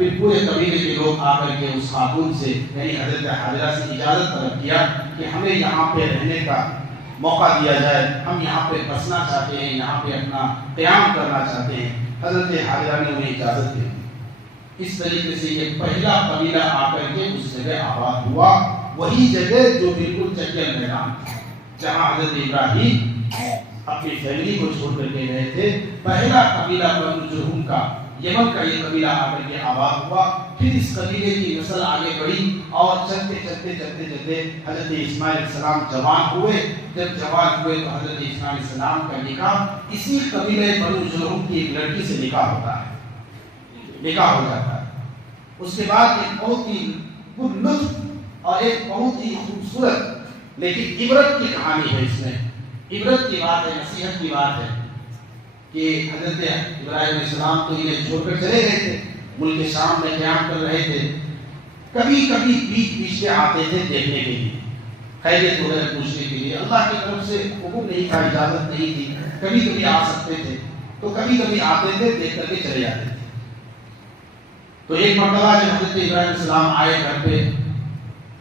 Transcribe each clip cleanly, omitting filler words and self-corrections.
پھر پورے قبیلے کے لوگ آ کر کے اس خاتون سے یعنی حضرت حاجرہ سے اجازت طلب کیا کہ ہمیں یہاں پہ رہنے کا موقع دیا جائے، ہم یہاں پہ بسنا چاہتے ہیں، یہاں پہ اپنا قیام کرنا چاہتے ہیں۔ حضرت حاجرہ نے انہیں اجازت دی۔ اس طریقے سے یہ پہلا قبیلہ آ کر کے اس جگہ آباد ہوا، وہی جگہ جو بالکل چکیل میدان تھا جہاں حضرت ابراہیم اپنی فیملی کو چھوڑ کر کے گئے تھے۔ پہلا قبیلہ بنو جرہم کا، یمن کا یہ قبیلہ آ کر کے آباد ہوا۔ پھر اس قبیلے کی نسل آگے بڑھی اور چلتے حضرت اسماعیل علیہ السلام جوان ہوئے۔ جب جوان ہوئے تو حضرت اسماعیل علیہ السلام کا نکاح اسی قبیلے بنو جرہم کی ایک لڑکی سے نکاح ہوتا ہے، نکاح ہو جاتا ہے۔ اس کے بعد ایک بہت ہی لطف اور ایک بہت ہی خوبصورت لیکن عبرت کی کہانی ہے، اس میں عبرت کی بات ہے، نصیحت کی بات ہے کہ حضرت ابراہیم علیہ السلام تو انہیں چھوڑ کر چلے گئے تھے، ملک شام میں قیام کر رہے تھے، کبھی کبھی بیچ بیچ میں آتے تھے دیکھنے کے لیے، خیریت وغیرہ پوچھنے کے لیے۔ اللہ کی طرف سے حکم نہیں تھا، اجازت نہیں تھی، کبھی کبھی آ سکتے تھے تو کبھی کبھی آتے تھے، دیکھ کر کے چلے جاتے تھے۔ تو ایک مرتبہ جب حضرت ابراہیم علیہ السلام آئے گھر پہ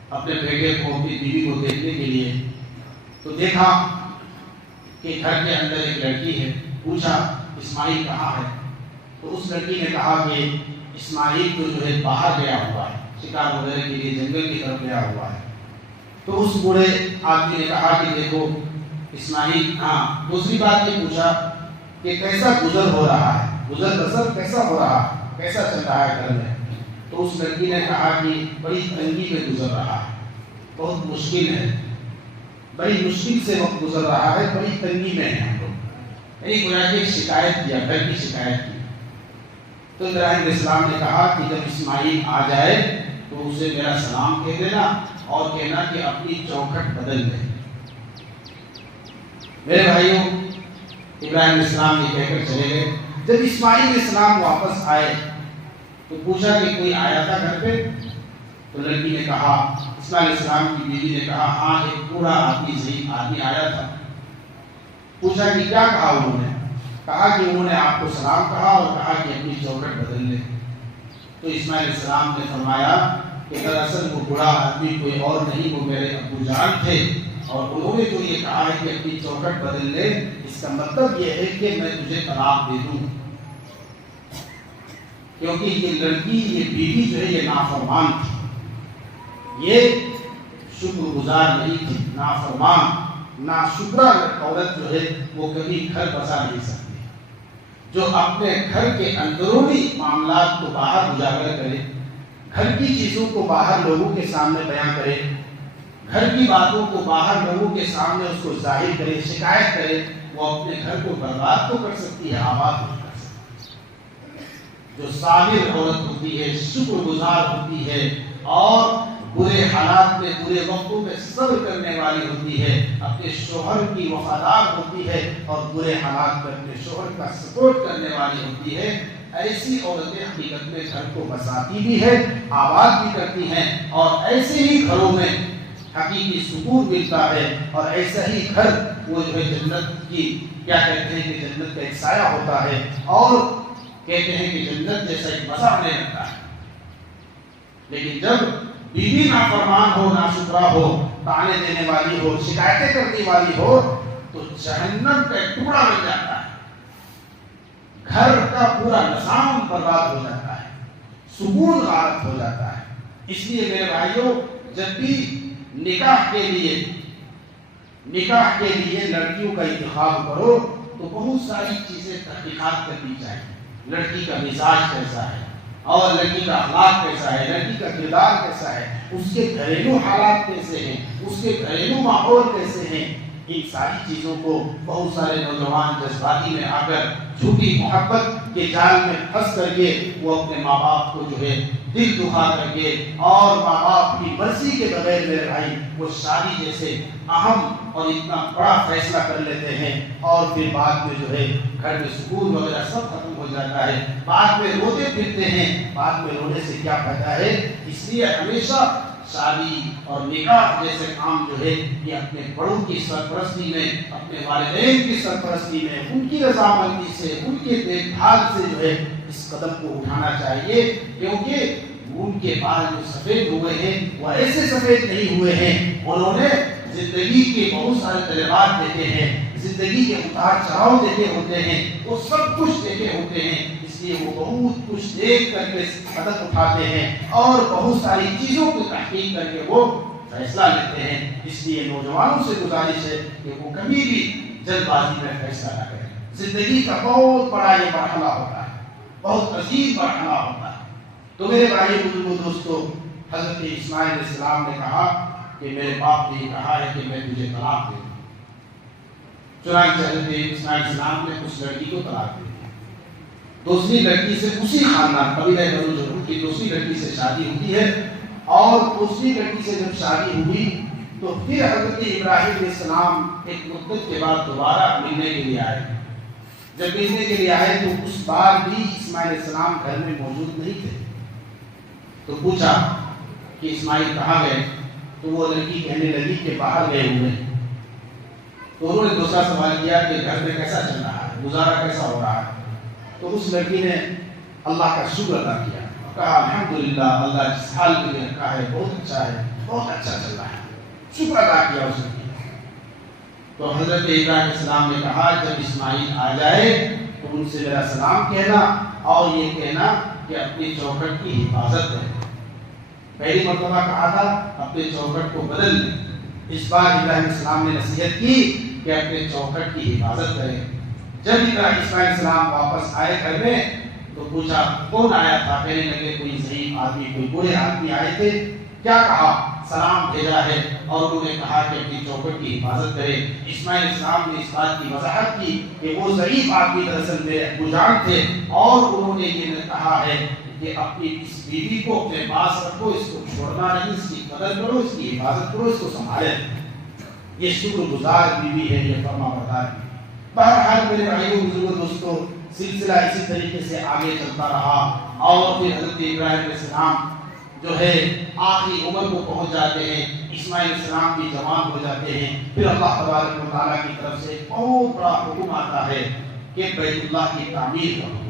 اپنے بیٹے کو، اپنی بیوی کو دیکھنے کے لیے، تو دیکھا کہ گھر کے اندر ایک لڑکی ہے۔ پوچھا اسماعیل کہاں ہے؟ تو اس لڑکی نے کہا کہ اسماعیل تو جو ہے باہر گیا ہوا ہے، شکار وغیرہ کے لیے جنگل کی طرف گیا ہوا ہے۔ تو اس بوڑھے آدمی نے کہا کہ دیکھو اسماعیل، ہاں دوسری بات یہ پوچھا کہ کیسا گزر ہو رہا ہے، گزر بسر کیسا ہو رہا ہے، کیسا چل رہا ہے گھر میں؟ تو اس لڑکی نے کہا کہ بڑی تنگی میں گزر رہا ہے، بہت مشکل ہے، بڑی مشکل سے وقت گزر رہا ہے، بڑی تنگی میں ہے ہم لوگ۔ یعنی گویا کہ شکایت کیا، گھر کی شکایت کی۔ تو ابراہیم علیہ السلام نے کہا کہ جب اسماعیل آ جائے تو اسے میرا سلام کہہ دینا اور کہنا کہ اپنی چوکھٹ بدل دے۔ میرے بھائیوں، ابراہیم علیہ السلام یہ کہہ کر چلے گئے۔ جب اسماعیل علیہ السلام واپس آئے تو پوچھا کہ کوئی آیا تھا گھر پہ؟ تو لڑکی نے کہا، اسماعیل علیہ السلام کی بیوی نے کہا ہاں ایک بوڑھا آدمی ضعیف آدمی آیا تھا۔ پوچھا کہ کیا کہا انہوں نے؟ کہا کہ انہوں نے آپ کو سلام کہا اور کہا کہ اپنی چوکھٹ بدل لے۔ تو اسماعیل علیہ السلام نے فرمایا کہ دراصل وہ بوڑھا آدمی کوئی اور نہیں، وہ میرے ابو جان تھے، اور انہوں نے جو یہ کہا ہے کہ اپنی چوکھٹ بدل لے، اس کا مطلب یہ ہے کہ میں تجھے طلاق دے دوں، کیونکہ یہ لڑکی، یہ بیوی جو ہے یہ نافرمان تھی، یہ شکر گزار نہیں تھی، نافرمان ناشکرہ عورت جو ہے وہ کبھی گھر بسا نہیں سکتی، جو اپنے گھر کے اندرونی معاملات کو باہر اجاگر کرے، گھر کی چیزوں کو باہر لوگوں کے سامنے بیان کرے، گھر کی باتوں کو باہر لوگوں کے سامنے اس کو ظاہر کرے، شکایت کرے، وہ اپنے گھر کو برباد تو کر سکتی ہے، آباد نہیں کر سکتی۔ جو صابر عورت ہوتی ہے، شکر گزار ہوتی ہے اور برے حالات میں، برے وقتوں میں صبر کرنے والی ہوتی ہے، اپنے شوہر کی وفادار ہوتی ہے اور برے حالات میں اپنے شوہر کا سپورٹ کرنے والی ہوتی ہے، ایسی عورتیں حقیقت میں گھر کو بساتی بھی ہے، آباد بھی کرتی ہیں، اور ایسے ہی گھروں میں حقیقی سکون ملتا ہے، اور ایسا ہی گھر وہ جو ہے جنت کی، کیا کہتے ہیں کہ جنت کا ایک سایہ ہوتا ہے، اور کہتے ہیں کہ جنت جیسا ایک مزہ آنے لگتا ہے۔ لیکن جب بیوی نافرمان ہو، ناشکرہ ہو، تانے دینے والی ہو، شکایتیں کرنے والی ہو، تو جہنم کا ایک ٹکڑا بن جاتا ہے، گھر کا پورا نظام برباد ہو جاتا ہے، سکون غارت ہو جاتا ہے۔ اس لیے میرے بھائیوں، جب بھی نکاح کے لیے لڑکیوں کا انتخاب کرو تو بہت ساری چیزیں تحقیقات کرنی چاہیے۔ لڑکی کا مزاج کیسا ہے، اور لڑکی کا اخلاق کیسا ہے، لڑکی کا کردار کیسا ہے، اس کے گھریلو حالات کیسے ہیں، اس کے گھریلو ماحول کیسے ہیں، ان ساری چیزوں کو بہت سارے نوجوان جذباتی میں آ کر جھوٹی محبت کے جال میں پھنس کر کے وہ اپنے ماں باپ کو جو ہے دل دکھا کر کے اور ماں باپ کی مرضی کے بغیر میرے بھائی وہ شادی جیسے اہم اور اتنا بڑا فیصلہ کر لیتے ہیں، اور پھر بعد میں جو ہے گھر میں سکون وغیرہ سب ختم ہو جاتا ہے، بعد میں روتے پھرتے ہیں، بعد میں رونے سے کیا فائدہ ہے۔ اس لیے ہمیشہ شادی اور نکاح جیسے کام جو ہے یہ اپنے بڑوں کی سرپرستی میں، اپنے والدین کی سرپرستی میں، ان کی رضامندی سے، ان کے دیکھ بھال سے جو ہے اس قدم کو اٹھانا چاہیے، کیونکہ ان کے بال جو سفید ہوئے ہیں وہ ایسے سفید نہیں ہوئے ہیں، انہوں نے زندگی کے بہت سارے تجربات دیکھے ہیں، زندگی کے اتار چڑھاؤ دیکھے ہوتے ہیں، وہ سب کچھ دیکھے ہوتے ہیں، اس لیے وہ بہت کچھ دیکھ کر کے قدم اٹھاتے ہیں اور بہت ساری چیزوں کو تحقیق کر کے وہ فیصلہ لیتے ہیں۔ اس لیے نوجوانوں سے گزارش ہے کہ وہ کبھی بھی جلد بازی میں فیصلہ نہ کریں۔ زندگی کا بہت بڑا یہ مرحلہ ہوتا ہے، بہت عظیم مرحلہ ہوتا ہے۔ تو میرے بھائی بزرگوں دوستو، حضرت اسماعیل علیہ السلام نے کہا کہ میرے باپ نے کہا ہے کہ میں تجھے طلاق دے دوں۔ چنانچہ حضرت اسماعیل علیہ السلام نے اس لڑکی کو طلاق دے دی۔ دوسری لڑکی سے اسی خاندان قبیلہ بنو جرہم کی دوسری لڑکی سے شادی ہوتی ہے، اور دوسری لڑکی سے جب شادی ہوئی تو پھر حضرت ابراہیم علیہ السلام ایک مدت کے بعد دوبارہ ملنے کے لیے آئے۔ جب ملنے کے لیے آئے تو اس بار بھی اسماعیل علیہ السلام گھر میں موجود نہیں تھے۔ تو پوچھا کہ اسماعیل کہاں گئے؟ تو وہ لڑکی کہنے لگی کہ باہر گئے ہوئے۔ تو انہوں نے دوسرا سوال کیا کہ گھر میں کیسا چل رہا ہے، گزارا کیسا ہو رہا ہے؟ تو اس لڑکی نے اللہ کا شکر ادا کیا، کہا الحمدللہ، اللہ جس حال کے لیے رکھا ہے بہت اچھا ہے، بہت اچھا چل رہا ہے، شکر ادا کیا اس نے۔ تو حضرت ابراہیم علیہ السلام نے کہا جب اسماعیل آ جائے تو ان سے میرا سلام کہنا اور یہ کہنا کہ اپنی چوکھٹ کی حفاظت کریں۔ پہلی مرتبہ کہا تھا اپنے چوکھٹ کو بدل لیں، اس بار ابراہیم علیہ السلام نے نصیحت کی کہ اپنے چوکھٹ کی حفاظت کریں۔ جب اسماعیل علیہ السلام واپس آئے گھر میں تو پوچھا کون آیا تھا؟ کہنے لگے کوئی ضعیف آدمی، کوئی برے آدمی آئے تھے۔ کیا کہا؟ سلام بھیجا ہے اور انہوں نے کہا کہ اپنی چوکھٹ کی حفاظت کرے۔ اسماعیل علیہ السلام نے اس بات کی وضاحت کی کہ وہ ضعیف آدمی دراصل میرے ابو جان تھے، اور انہوں نے یہ کہا ہے کہ اپنی اس بیوی کو اپنے پاس رکھو، اس کو چھوڑنا نہیں، اس کی قدر کرو، اس کی حفاظت کرو، اس کو سنبھالے۔ یہ شکر گزار بیوی ہے، یہ فرما بردار ہے۔ بہرحال میرے بھائیوں بزرگوں دوستوں، سلسلہ اسی طریقے سے آگے چلتا رہا، اور پھر حضرت ابراہیم علیہ السلام جو ہے آخری عمر کو پہنچ جاتے ہیں، اسماعیل علیہ السلام بھی جوان ہو جاتے ہیں۔ پھر اللہ تبارک و تعالیٰ کی طرف سے بہت بڑا حکم آتا ہے کہ بیت اللہ کی تعمیر کرو۔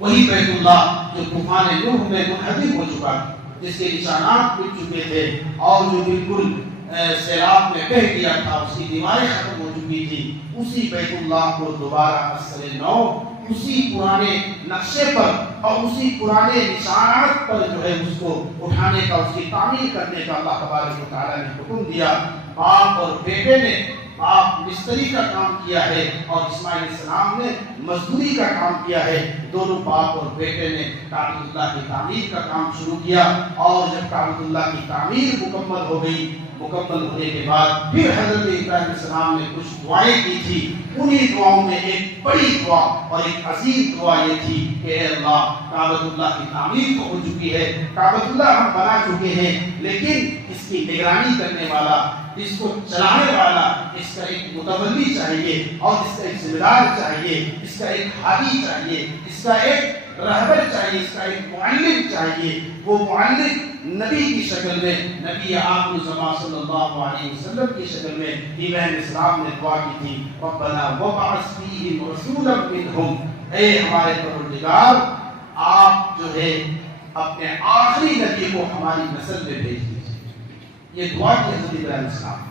وہی بیت اللہ جو طوفان نوح میں منہدم ہو چکا، جس کے نشانات مٹ چکے تھے اور جو بالکل سیلاب میں بہہ گیا تھا، اس کی دیواریں ختم ہو چکی تھی، اسی بیت اللہ کو دوبارہ اثر نو، اسی پرانے نقشے پر اور اسی پرانے نشانات پر جو ہے اس کو اٹھانے کا، اس کی تعمیر کرنے کا اللہ تبارک و تعالیٰ نے حکم دیا۔ باپ اور بیٹے نے، باپ مستری کا کام کیا ہے اور اسماعیل علیہ السلام نے مزدوری کا کام کیا ہے۔ دونوں باپ اور بیٹے نے کعبۃ اللہ کی تعمیر کا کام شروع کیا، اور جب کعبۃ اللہ کی تعمیر مکمل ہو گئی، مکمل ہونے کے بعد پھر حضرت ابراہیم علیہ السلام نے کچھ دعائیں کی تھی۔ انہی دعاؤں میں ایک بڑی دعا اور ایک عظیم دعا یہ تھی کہ اے اللہ، کعبۃ اللہ کی تعمیر تو ہو چکی ہے، کعبۃ اللہ ہم بنا چکے ہیں، لیکن اس کی نگرانی کرنے والا، اس کو چلانے والا، اس کا ایک متولی چاہیے، اور اس کا ایک ذمہ دار چاہیے، اس کا ایک ہادی چاہیے، اس کا ایک رہبر چاہیے، اس کا ایک معلم چاہیے۔ وہ معلم نبی کی شکل میں، نبی آخر الزمان صلی اللہ علیہ وسلم کی شکل میں ابراہیم علیہ السلام نے دعا کی تھی، ربنا وابعث فیہم رسولا منہم، اے ہمارے پروردگار، آپ جو ہے اپنے آخری نبی کو ہماری نسل میں بھیج دیجیے۔ یہ دعا کی حضرت ابراہیم علیہ السلام۔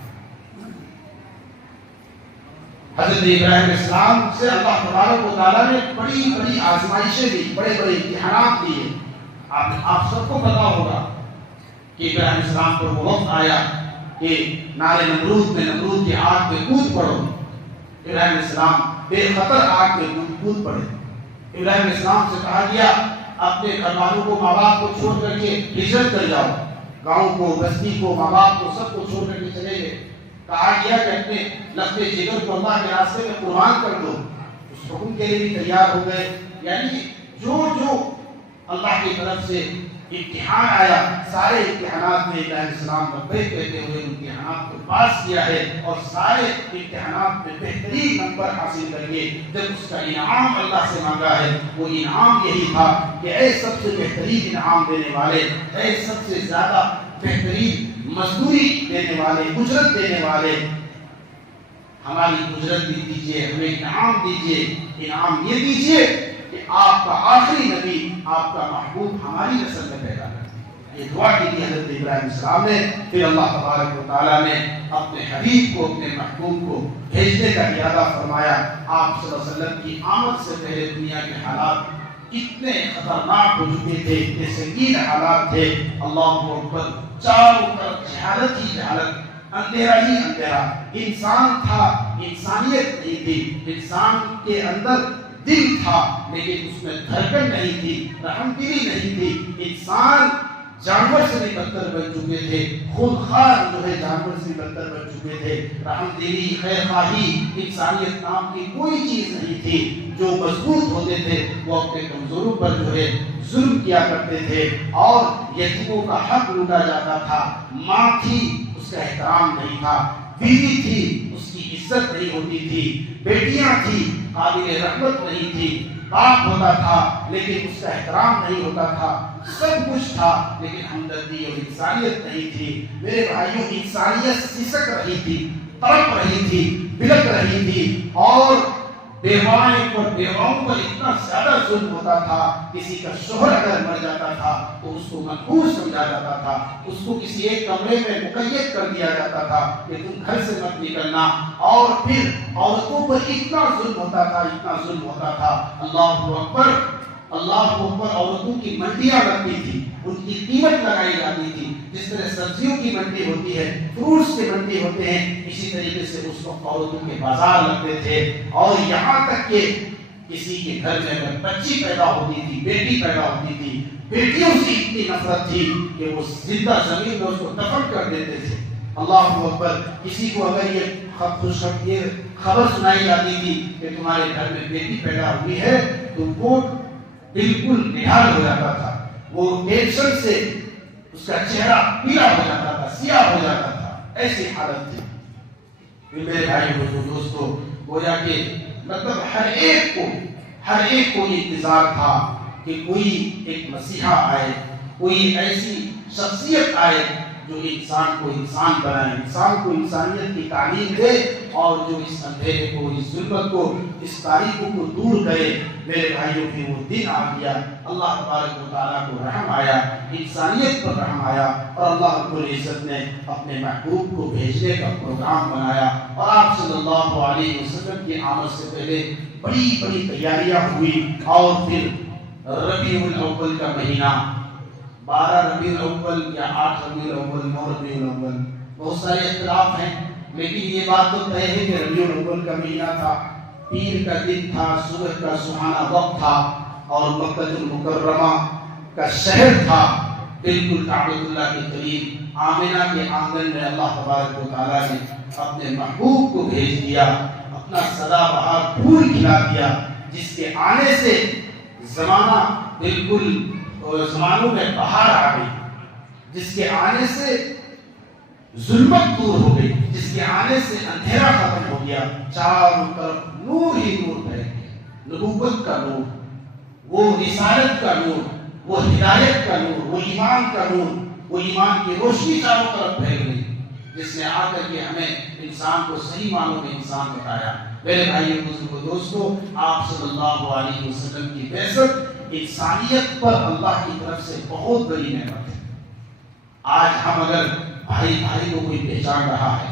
حضرت ابراہیم علیہ السلام سے اللہ تبارک و تعالیٰ نے بڑی بڑی آزمائشیں دی، بڑے بڑے امتحانات دیے۔ آپ سب کو پتا ہوگا کہ ابراہیم علیہ السلام پر وہ وقت آیا کہ نار نمرود میں، نمرود کی آگ میں کود پڑو۔ ابراہیم علیہ السلام بے خطر آگ میں کود پڑے۔ ابراہیم علیہ السلام سے کہا گیا اپنے گھر والوں کو، ماں باپ کو چھوڑ کر کے ہجرت کر جاؤ، گاؤں کو، بستی کو، ماں باپ کو، سب کو چھوڑ کر کے چلے گئے۔ کہا گیا کہ اپنے لفظ جگر کو اللہ کے راستے میں قربان کر دو۔ اس حکم کے لیے بھی تیار ہو گئے۔ یعنی جو اللہ کی طرف سے امتحان آیا، سارے امتحانات میں ابراہیم علیہ السلام لبیک کہتے ہوئے امتحانات کو پاس کیا ہے، اور سارے امتحانات میں بہترین نمبر حاصل کر کے جب اس کا انعام اللہ سے مانگا ہے، وہ انعام یہی تھا کہ اے سب سے بہترین انعام دینے والے، اے سب سے زیادہ بہترین مزدوری دینے والے، اجرت دینے والے، ہماری اجرت بھی دیجیے، ہمیں انعام دیجیے۔ انعام یہ دیجیے کہ آپ کا آخری نبی، آپ کا محبوب ہماری نسل میں پیدا کر دے۔ یہ دعا کی تھی حضرت ابراہیم السلام نے۔ پھر اللہ تبارک و تعالیٰ نے اپنے حبیب کو، اپنے محبوب کو بھیجنے کا ارادہ فرمایا۔ آپ صلی اللہ علیہ وسلم کی آمد سے پہلے دنیا کے حالات اتنے خطرناک ہو چکے تھے، اتنے سنگین حالات تھے، اللہ اکبر، چاروں طرف جہالت ہی جہالت، اندھیرا ہی اندھیرا، انسان تھا، انسانیت نہیں تھی، انسان کے اندر دل تھا لیکن اس میں دھڑکن نہیں تھی، رحم دلی نہیں تھی، انسان جانور سے بھی بدتر بن چکے تھے، خودخواہ جو ہے جانور سے بھی بدتر بن چکے تھے، رحم دلی، خیر خواہی، انسانیت نام کی کوئی چیز نہیں تھی۔ جو مضبوط ہوتے تھے وہ اپنے کمزوروں پر جو ہے ظلم کیا کرتے تھے، اور یتیموں کا حق لوٹا جاتا تھا، ماں تھی اس کا احترام نہیں تھا، بیوی تھی اس کی عزت نہیں ہوتی تھی، بیٹیاں تھی قابل رحمت نہیں تھی، باپ ہوتا تھا لیکن اس کا احترام نہیں ہوتا تھا، سب کچھ تھا لیکن ہمدردی اور انسانیت نہیں تھی۔ میرے بھائیوں، انسانیت سسک رہی تھی، تڑپ رہی تھی، بلک رہی تھی، اور بیوائیں پر بیواؤں پر اتنا زیادہ ظلم ہوتا تھا۔ کسی کا شوہر اگر مر جاتا تھا تو اس کو منحوس سمجھا جاتا تھا، اس کو کسی ایک کمرے میں مقید کر دیا جاتا تھا کہ تم گھر سے مت نکلنا، اور پھر عورتوں پر اتنا ظلم ہوتا تھا، اتنا ظلم ہوتا تھا، اللہ اکبر، اللہ اکبر، عورتوں کی منڈیاں لگتی تھی، ان کی قیمت لگائی جاتی تھی، جس طرح سبزیوں کی منڈی ہوتی ہے، فروٹس کی منڈی ہوتے ہیں، اسی طریقے سے اس وقت عورتوں کے بازار لگتے تھے، اور یہاں تک کہ کسی کے گھر میں اگر بچی پیدا ہوتی تھی، بیٹی پیدا ہوتی تھی، بیٹیوں سے اتنی نفرت تھی کہ وہ زندہ زمین میں اس کو دفن کر دیتے تھے۔ اللہ اکبر، کسی کو اگر یہ خبر سنائی جاتی تھی کہ تمہارے گھر میں بیٹی پیدا ہوئی ہے تو وہ بالکل نڈھال ہو جاتا تھا، وہ ٹینشن سے اس کا چہرہ پیلا ہو جاتا تھا، سیاہ ہو جاتا تھا، ایسی حالت تھی۔ میرے بھائی بزرگوں، دوستو، گویا کہ مطلب ہر ایک کو یہ انتظار تھا کہ کوئی ایک مسیحا آئے، کوئی ایسی شخصیت آئے جو انسان کو انسان بنائے، انسان کو انسانیت کی تعلیم دے، اور جو اس اندھیرے کو، اس ظلمت کو، اس تاریکی کو دور کرے۔ میرے بھائیوں، پھر وہ دن آ گیا، اللہ تبارک و تعالیٰ کو رحم آیا، انسانیت پر رحم آیا، اور اللہ رب العزت نے اپنے محبوب کو بھیجنے کا پروگرام بنایا، اور آپ صلی اللہ علیہ وسلم کی آمد سے پہلے بڑی بڑی تیاریاں ہوئی، اور پھر ربیع الاول کا مہینہ، 12 ربیع الاول یا 8 ربیع الاول، 9 ربیع الاول، بہت سارے اختلاف ہیں، لیکن یہ بات تو طے ہے کہ ربیع الاول کا مہینہ تھا، پیر کا دن تھا، صبح کا سہانا وقت تھا، اور مکہ المکرمہ کا شہر تھا، بالکل کعبۃ اللہ کے قریب، آمنہ کے آنگن میں اللہ تبارک و تعالیٰ نے اپنے محبوب کو بھیج دیا، اپنا سدا بہار پھول کھلا دیا، جس کے آنے سے زمانہ بالکل زمانوں میں بہار آ گئی، جس کے آنے سے ظلمت دور ہو گئی، جس کے آنے سے اندھیرا ختم ہو گیا، چاروں طرف نور ہی نور پھیل گیا، نبوت کا نور، وہ رسالت کا نور، وہ ہدایت کا نور، وہ ایمان کا نور، وہ ایمان کی روشنی چاروں طرف پھیل گئی، جس نے آ کر کے ہمیں انسان کو صحیح معنوں میں انسان بتایا۔ میرے بھائیوں، بزرگوں، دوستو، آپ صلی اللہ علیہ وسلم کی بعثت انسانیت پر اللہ کی طرف سے بہت بڑی نعمت ہے۔ آج ہم اگر بھائی کو کوئی پہچان رہا ہے،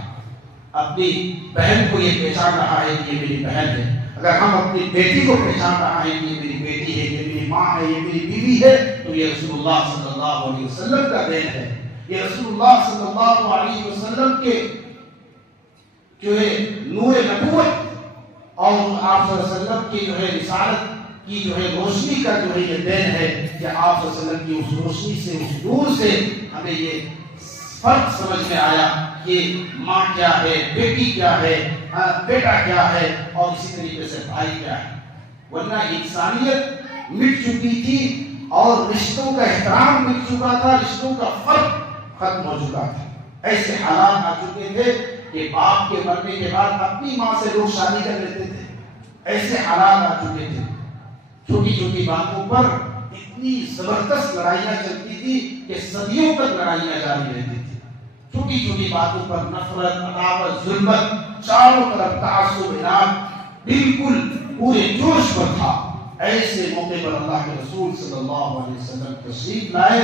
اپنی بہن کو یہ پہچان رہا ہے کہ یہ میری بہن ہے، اگر ہم اپنی بیٹی کو پہچان رہا ہے کہ یہ میری بیٹی ہے، یہ میری ماں ہے، یہ میری بیوی ہے، تو یہ رسول اللہ صلی اللہ علیہ وسلم کا دین ہے، یہ رسول اللہ صلی اللہ علیہ وسلم کے جو ہے نور نبوت، اور آپ صلی اللہ علیہ وسلم کی جو ہے رسالت کی جو ہے روشنی کا جو ہے یہ دین ہے کہ آپ صلی اللہ علیہ وسلم کی اس روشنی سے، اس نور سے ہمیں یہ فرق سمجھ میں آیا کہ ماں کیا ہے، بیٹی کیا ہے، بیٹا کیا ہے، اور اسی طریقے سے بھائی کیا ہے۔ ورنہ انسانیت مٹ چکی تھی، اور رشتوں کا احترام مٹ چکا تھا، رشتوں کا فرق ختم ہو چکا تھا۔ ایسے حالات آ چکے تھے کہ باپ کے مرنے کے بعد اپنی ماں سے لوگ شادی کر لیتے تھے، ایسے حالات آ چکے تھے۔ چھوٹی چھوٹی باتوں پر اتنی زبردست لڑائیاں چلتی تھی کہ صدیوں تک لڑائیاں جاری رہتی تھی، چھوٹی چھوٹی باتوں پر نفرت، عداوت، ظلمت، چاروں طرف تعصب، عناد بالکل پورے جوش پر تھا۔ ایسے موقع پر اللہ کے رسول صلی اللہ علیہ وسلم تشریف لائے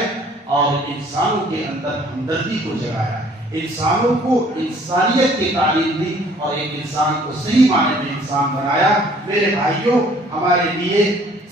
اور انسانوں کے اندر ہمدردی کو جگایا، انسانوں کو انسانیت کی تعلیم دی اور ایک انسان کو صحیح معنی میں انسان بنایا۔ میرے بھائیوں، ہمارے لیے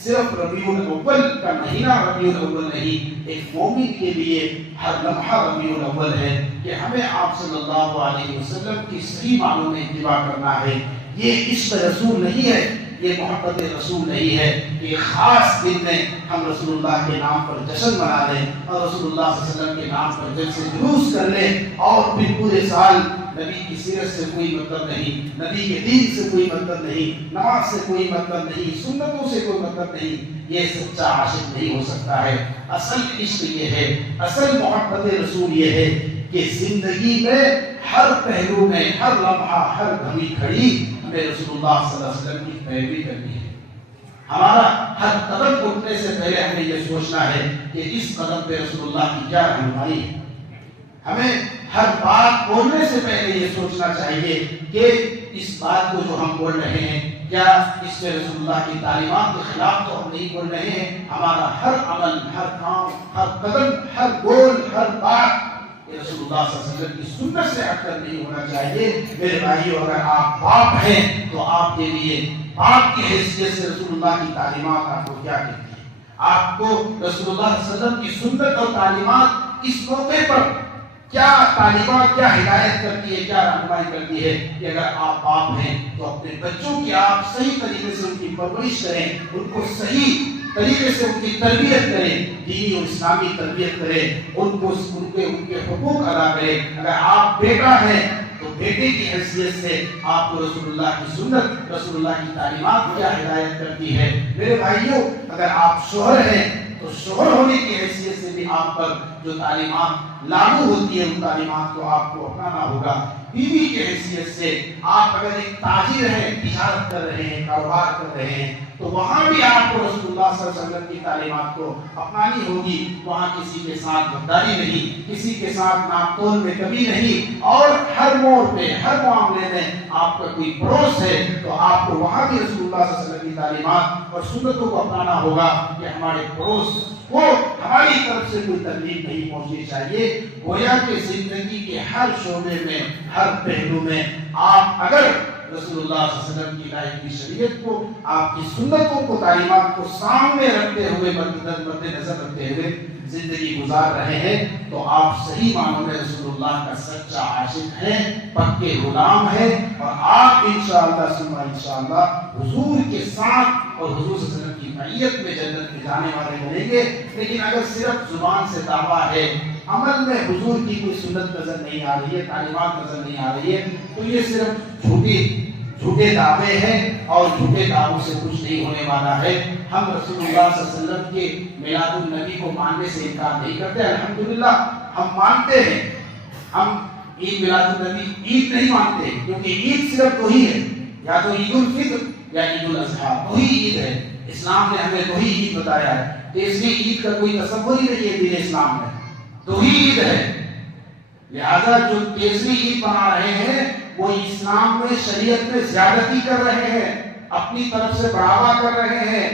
صرف ربیع الاول کا مہینہ ربیع الاول نہیں، ایک مومن کے لیے ہر لمحہ ربیع الاول ہے کہ ہمیں آپ صلی اللہ علیہ وسلم کی صحیح معنوں میں اتباع کرنا ہے۔ یہ عشق رسول نہیں ہے، یہ محبت رسول نہیں ہے کہ خاص دن میں ہم رسول اللہ کے نام پر جشن منا لیں اور رسول اللہ صلی اللہ علیہ وسلم کے نام پر جلسے جلوس کر لیں اور پھر پورے سال نبی کی سیرت سے کوئی مطلب نہیں، نبی کے دین سے کوئی مطلب نہیں، نماز سے کوئی مطلب نہیں، سنتوں سے کوئی مطلب نہیں۔ یہ سچا عاشق نہیں ہو سکتا ہے۔ اصل عشق یہ ہے، اصل محبت رسول یہ ہے کہ زندگی میں ہر پہلو میں، ہر لمحہ، ہر گھڑی کھڑی ہمیں رسول اللہ صلی اللہ علیہ وسلم کی پیروی کرنی ہے۔ ہمارا ہر قدم اٹھنے سے پہلے ہمیں یہ سوچنا ہے کہ اس قدم پہ رسول اللہ کی کیا رہنمائی ہے۔ ہمیں ہر بات بولنے سے پہلے یہ سوچنا چاہیے کہ اس بات کو جو ہم بول رہے ہیں کیا اس میں رسول اللہ کی تعلیمات کے خلاف تو ہم نہیں بول رہے ہیں۔ ہمارا ہر عمل، ہر کام، ہر قدم، ہر بول، ہر بات رسول اللہ صلی اللہ علیہ وسلم کی سنت سے ہٹ کر نہیں ہونا چاہیے۔ میرے بھائیو، اگر آپ باپ ہیں تو آپ کے لیے باپ کی حیثیت سے رسول اللہ کی تعلیمات آپ کو کیا کہتی ہے؟ آپ کو رسول اللہ صلی اللہ علیہ وسلم کی سنت اور تعلیمات اس موقع پر کیا تعلیمات، کیا ہدایت کرتی ہے، کیا رہنمائی کرتی ہے کہ اگر آپ باپ ہیں تو اپنے بچوں کی آپ صحیح طریقے سے ان کی پرورش کریں، ان کو صحیح طریقے سے ان کی تربیت کریں، دینی اور اسلامی تربیت کریں، ان کے حقوق ادا کریں۔ اگر آپ بیٹا ہیں تو بیٹے کی حیثیت سے آپ کو رسول اللہ کی سنت، رسول اللہ کی تعلیمات کیا ہدایت کرتی ہے۔ میرے بھائیوں، اگر آپ شوہر ہیں تو شوہر ہونے کی حیثیت سے بھی آپ پر جو تعلیمات لاگو ہوتی ہے ان تعلیمات کو آپ کو اپنانا ہوگا۔ بیوی کی حیثیت سے آپ اگر ایک تاجر ہیں، تجارت کر رہے ہیں، کاروبار کر رہے ہیں تو وہاں بھی آپ کو رسول اللہ صلی اللہ علیہ وسلم کی تعلیمات کو اپنانی ہوگی۔ وہاں کسی کے ساتھ غداری نہیں، کسی کے ساتھ ناپتول میں کمی نہیں، اور ہر موڑ پہ، ہر معاملے میں آپ کا کوئی پڑوس ہے تو آپ کو وہاں بھی رسول اللہ صلی اللہ علیہ وسلم کی تعلیمات اور سنتوں کو اپنانا ہوگا کہ ہمارے پڑوس کو ہماری طرف سے کوئی تکلیف نہیں پہنچنی چاہیے۔ گویا کہ زندگی کے ہر شعبے میں، ہر پہلو میں آپ اگر رسول اللہ صلی اللہ علیہ وسلم کی لائف کی شریعت کو، آپ کی سنتوں کو، تعلیمات کو سامنے رکھتے ہوئے، مد نظر رکھتے ہوئے زندگی گزار رہے ہیں تو آپ صحیح معنوں میں رسول اللہ کا سچا عاشق ہیں، پکے غلام ہیں، اور آپ انشاءاللہ ثم انشاءاللہ حضور کے ساتھ اور حضور صلی اللہ علیہ وسلم کی معیت میں جنت میں جانے والے بنیں گے۔ لیکن اگر صرف زبان سے دعویٰ ہے، عمل میں حضور کی کوئی سنت نظر نہیں آ رہی ہے، تعلیمات نظر نہیں آ رہی ہے، تو یہ صرف جھوٹے دعوے ہیں اور جھوٹے دعووں سے کچھ نہیں ہونے والا ہے۔ ہم رسول اللہ صلی اللہ علیہ وسلم کے میلاد النبی کو ماننے سے انکار نہیں کرتے، الحمدللہ ہم مانتے ہیں۔ ہم عید میلاد النبی عید نہیں مانتے، کیونکہ عید صرف وہی ہے، یا تو عید الفطر یا عید الاضحیٰ، وہی عید ہے۔ اسلام نے ہمیں وہی عید بتایا ہے، تو اس لیے عید کا کوئی تصور ہی نہیں ہے دین اسلام میں، تو ہی عید ہے۔ لہذا جو تیسری عید بنا رہے ہیں وہ اسلام میں، شریعت میں زیادتی کر رہے ہیں، اپنی طرف سے بڑھاوا کر رہے ہیں۔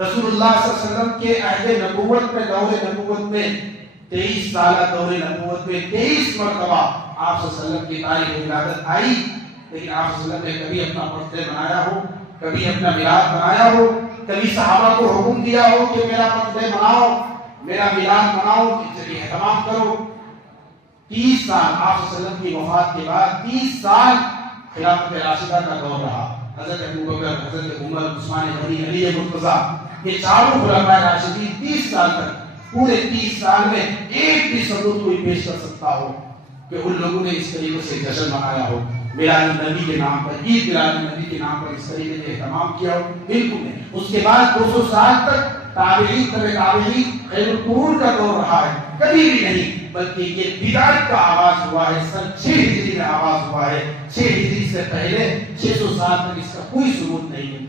رسول اللہ صلی اللہ علیہ وسلم کے عہد نبوت میں، دور نبوت میں 23 سالہ دور نبوت میں 23 مرتبہ آپ صلی اللہ علیہ وسلم کی تاریخ ولادت آئی، لیکن آپ صلی اللہ علیہ وسلم نے کبھی اپنا برتھ ڈے بنایا ہو، کبھی اپنا میلاد بنایا ہو، کبھی صحابہ کو حکم دیا ہو کہ میرا برتھ ڈے مناؤ، میرا میلاد مناؤ، اہتمام کرو۔ 30 سال آپ صلی اللہ علیہ وسلم کی وفات کے بعد 30 سال خلافت راشدہ کا دور رہا۔ حضرت ابوبکر، حضرت عمر، عثمان غنی، علی مرتضیٰ، یہ چاروں خلفائے راشدین 30 سال تک، پورے 30 سال میں ایک بھی ثبوت کوئی پیش کر سکتا ہو کہ ان لوگوں نے اس طریقے سے جشن منایا ہو، میلاد النبی کے نام پر، عید میلاد النبی کے نام پر اس طریقے سے اہتمام کیا ہو؟ بالکل نہیں۔ اس کے بعد 200 سال تک تابعین، تابعین، خیر القرون کا دور رہا ہے، کبھی بھی نہیں، بلکہ یہ بدعت کا آغاز ہوا ہے سن 6 ہجری میں آغاز ہوا ہے۔ 6 ہجری سے پہلے 600 سال تک اس کا کوئی ثبوت نہیں ملتا۔